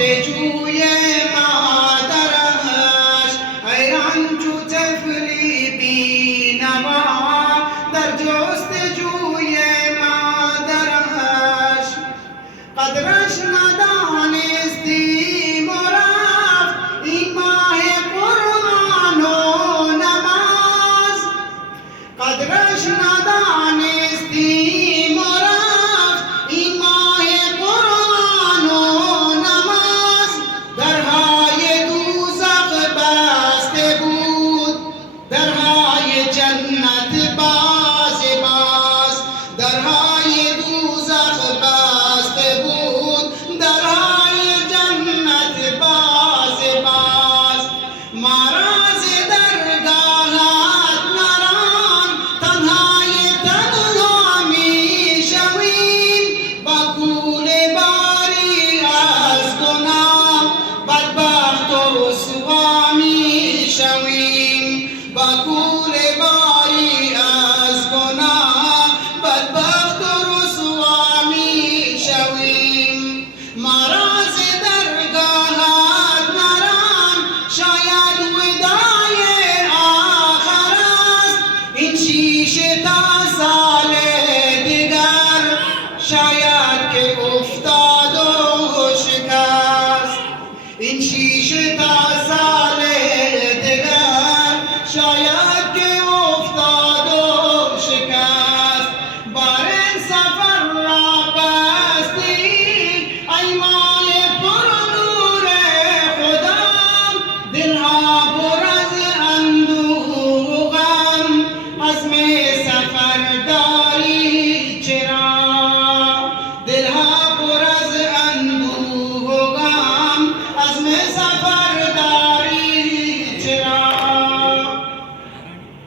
جستجوی مادرش حیران چو طفلی بینوا در جستجوی مادرش قدرش ندانستیم و رفت این ماه قرآن و نماز قدرش ندانستیم و رفت این ماه قرآن و نماز درهای دوزخ بسته بود درهای جنت باز باز درهای دوزخ بسته بود درهای جنت باز باز ما را ز درگاهت نران تنهای تنها می شویم با کوله باری از گناه بدبخت و رسوا می شویم با کوله باری از گناه بدبخت و رسوا می شویم ما را ز درگاهت نران شاید وداع آخر است این شیشه تا سال دیگر شاید که افتاد و شکست این شیشه تا سال دیگر شاید که افتاد و شکست بار انصاف